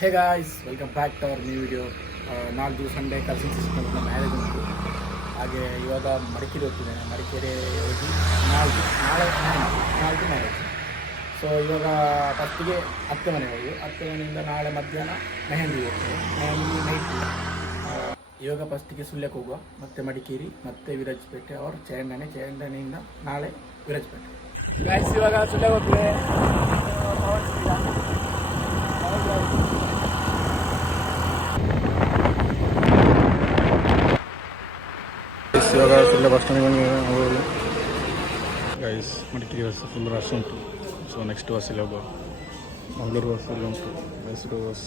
Hey guys, welcome back to our new video. ನಾಲ್ಕು Sunday cousin sister marriage ಉಂಟು. ಹಾಗೆ ಇವಾಗ ಮಡಿಕೇರಿ ಹೋಗ್ತಿದ್ದೇನೆ. ಮಡಿಕೇರಿ ಹೋಗಿ ನಾಳೆ ಮ್ಯಾರೇಜ್. ಸೊ ಇವಾಗ ಫಸ್ಟಿಗೆ ಅತ್ತೆ ಮನೆ ಹೋಗಿ, ಅತ್ತೆ ಮನೆಯಿಂದ ನಾಳೆ ಮಧ್ಯಾಹ್ನ ಮೆಹಂದಿ ಹೋಗ್ತೇವೆ. ಮೆಹಂದಿ ನೈಟ್. ಇವಾಗ ಫಸ್ಟಿಗೆ ಸುಳ್ಯಕ್ಕೆ ಹೋಗುವ, ಮತ್ತೆ ಮಡಿಕೇರಿ, ಮತ್ತೆ ವಿರಾಜಪೇಟೆ ಅವ್ರ ಚೇಂಡನೆಯಿಂದ ನಾಳೆ ವಿರಾಜಪೇಟೆ. ಗಾಯ್ಸ್, ಇವಾಗ ಸುಳ್ಯಕ್ಕೆ ಹೋಗ್ತೇವೆ. ಇವಾಗ ಸುಳ್ಯ ಬಸ್ ಸ್ಟ್ಯಾಂಡಿಗೆ ಹೋಗೋದು guys. Madikeri bus full rush ಉಂಟು. ಸೊ ನೆಕ್ಸ್ಟ್ ಬಸ್ಸಲ್ಲಿ ಹೋಗುವ. ಮಂಗಳೂರು ಬಸ್ಸಲ್ಲಿ ಉಂಟು, Mysuru bus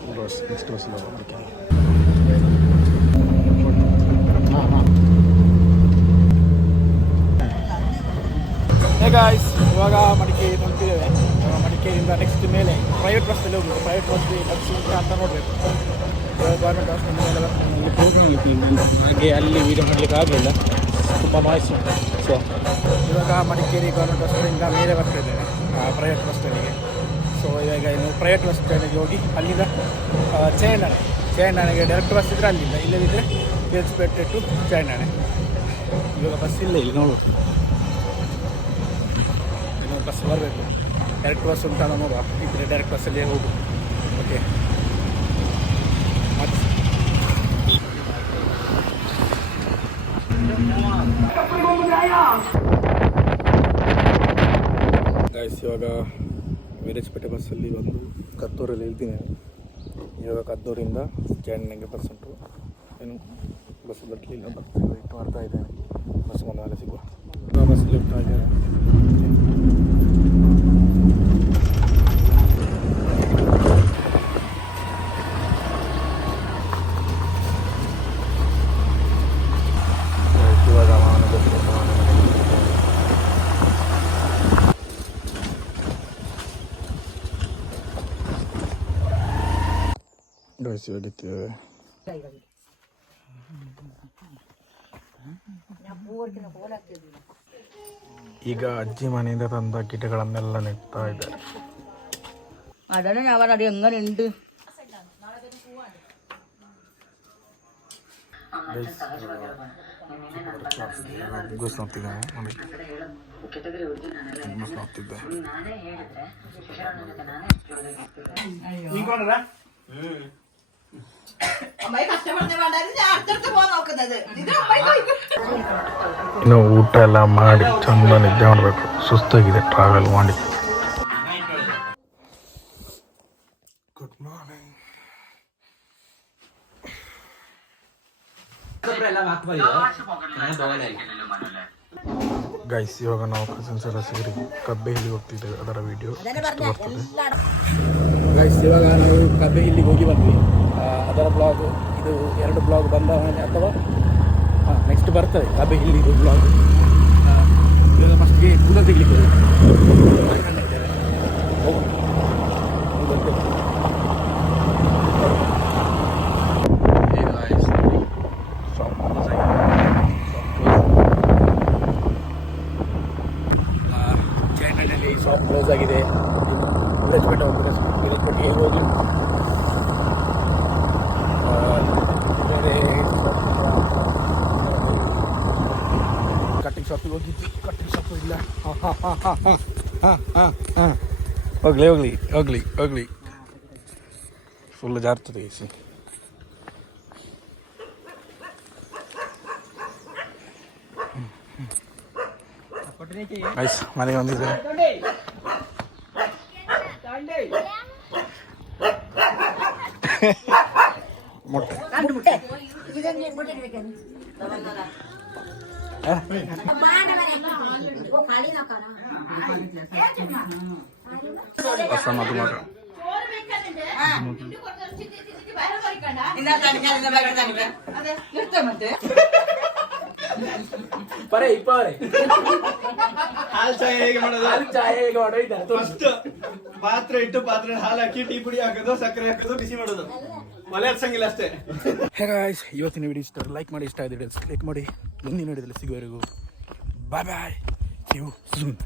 full rush. Next ಬಸ್ಸಲ್ಲಿ ಹೋಗುವ ಮಡಿಕೇರಿ. ಹೇ ಗಾಯ್ಸ್, ಇವಾಗ ಮಡಿಕೇರಿ ತಲುಪಿದ್ದೇವೆ. ಮಡಿಕೇರಿಯಿಂದ ನೆಕ್ಸ್ಟ್ ಮೇಲೆ ಪ್ರೈವೇಟ್ ಬಸ್ಸಲ್ಲಿ ಹೋಗುದು. ಪ್ರೈವೇಟ್ ಬಸ್ ಉಂಟು ಅಂತ ನೋಡಬೇಕು. ಗೌರ್ಮೆಂಟ್ ಹಾಸ್ಪಿಟಲ್ ಮೇಲೆ ಹಾಗೆ ಅಲ್ಲಿ ವೀಡಿಯೋ ಮಾಡಲಿಕ್ಕೆ ಆಗಲಿಲ್ಲ, ತುಂಬ ನಾಯ್ಸ್ ಉಂಟು. ಸೊ ಇವಾಗ ಮಡಿಕೇರಿ ಗೌರ್ಮೆಂಟ್ ಬಸ್ ಸ್ಟ್ಯಾಂಡಿಂದ ಮೇಲೆ ಬರ್ತಾಯಿದ್ದೇನೆ ಪ್ರೈವೇಟ್ ಬಸ್ ಸ್ಟ್ಯಾಂಡಿಗೆ. ಸೊ ಇವಾಗ ಇನ್ನು ಪ್ರೈವೇಟ್ ಬಸ್ ಸ್ಟ್ಯಾಂಡಿಗೆ ಹೋಗಿ ಅಲ್ಲಿಂದ ಚೇಂಡನೆಗೆ ಡೈರೆಕ್ಟ್ ಬಸ್ ಇದ್ದರೆ ಅಲ್ಲಿಂದ, ಇಲ್ಲದಿದ್ದರೆ ವಿರಾಜಪೇಟೆ ಟು ಚೇಂಡನೆ. ಇವಾಗ ಬಸ್ ಇಲ್ಲ, ಇಲ್ಲಿ ನೋಡ್ಬೋದು. ಇನ್ನು ಬಸ್ ಬರಬೇಕು. ಡೈರೆಕ್ಟ್ ಬಸ್ ಉಂಟಲ್ಲ ನೋಡುವ, ಇದ್ದರೆ ಡೈರೆಕ್ಟ್ ಬಸ್ಸಲ್ಲಿ ಹೋಗು. ಓಕೆ, ಗೈಸ್, ಇವಾಗ ವಿರಾಜಪೇಟೆ ಬಸ್ಸಲ್ಲಿ ಬಂದು ಕತ್ತೂರಲ್ಲಿ ಇಳ್ತೀನಿ. ಇವಾಗ ಕತ್ತೂರಿಂದ ಚೇಂಡನೆಗೆ ಬಸ್ ಉಂಟು. ಏನು ಬಸ್ ಬರಲಿಲ್ಲ, ವೆಯ್ಟ್ ಮಾಡ್ತಾ ಇದ್ದೇನೆ. ಬಸ್ ಬಂದ ಮೇಲೆ ಸಿಗುವ. ಬಸ್ ಲಿಫ್ಟ್ ಆಗಿದ್ದಾರೆ. ಹೊಡಿತೇವೆ. ಈಗ ಅಜ್ಜಿ ಮನೆಯಿಂದ ತಂದ ಗಿಡಗಳನ್ನೆಲ್ಲ ನೆಡ್ತಾ ಇದ್ದಾರೆ. ಇನ್ನು ಊಟ ಎಲ್ಲ ಮಾಡಿ ಚಂದ ನಿದ್ದೆ ಮಾಡಬೇಕು. ಸುಸ್ತಾಗಿದೆ ಟ್ರಾವೆಲ್ ಮಾಡಿ. Good morning guys. ಇವಾಗ ನಾವು ಕಸಿನ್ಸ್ ಎಲ್ಲ ಸೇರಿ ಕಬ್ಬೆ ಹಿಲ್ಲಿಗೆ ಹೋಗ್ತಿದ್ದೇವೆ. ಅದರ ವಿಡಿಯೋ ಬರ್ತದೆ ಗೈಸ್. ಇವಾಗ ನಾವು ಕಬ್ಬೆ ಹಿಲ್ಲಿಗೆ ಹೋಗಿ ಬಂದ್ವಿ. ಅದರ ಬ್ಲಾಗ್ ಇದು 2 ಬ್ಲಾಗ್ ಬಂದ ಅಥವಾ ನೆಕ್ಸ್ಟ್ ಬರ್ತದೆ ಕಬ್ಬೆ ಹಿಲ್ಲಿದು ಬ್ಲಾಗ್. ಇವಾಗ ಫಸ್ಟ್ಗೆ ಕೂದಲು ತೆಗಿಲಿಕ್ಕೆ ಚೇಂಡನಲ್ಲಿ ಶಾಪ್ ಕ್ಲೋಸ್ ಆಗಿದೆ. ವಿರಾಜಪೇಟೆಗೆ ಹೋಗಿ ಕಟ್ಟಿಂಗ್ ಶಾಪಿಗೆ ಹೋಗಿದ್ವಿ. ಕಟ್ಟಿಂಗ್ ಶಾಪು ಇಲ್ಲ. ಹೋಗ್ಲಿ ಫುಲ್ ಜಾರ್ತದೆ ಸಿ. ಗೈಸ್, ಮನೆಗೆ ಬಂದಿದ್ದೆ. ಮೊಟ್ಟೆ ಪಾತ್ರೆ ಇಟ್ಟು ಪಾತ್ರೆ ಹಾಲು ಹಾಕಿ ಟೀ ಪುಡಿ ಹಾಕೋದು, ಸಕ್ಕರೆ ಹಾಕೋದು, ಬಿಸಿ ಮಾಡೋದು. ಒಲೆ ಹಚ್ಚಂಗಿಲ್ಲ ಅಷ್ಟೇ. ಹೇ ಗಾಯ್ಸ್, ಇವತ್ತಿನ ವಿಡಿಯೋ ಇಷ್ಟ ಲೈಕ್ ಮಾಡಿ. ಇಷ್ಟ ಆಗಿದೆ ಲೈಕ್ ಮಾಡಿ. ಮುಂದಿನ ವಿಡಿಯೋದಲ್ಲಿ ಸಿಗುವವರೆಗೂ ಬಾಯ್ ಬಾಯ್. See you soon.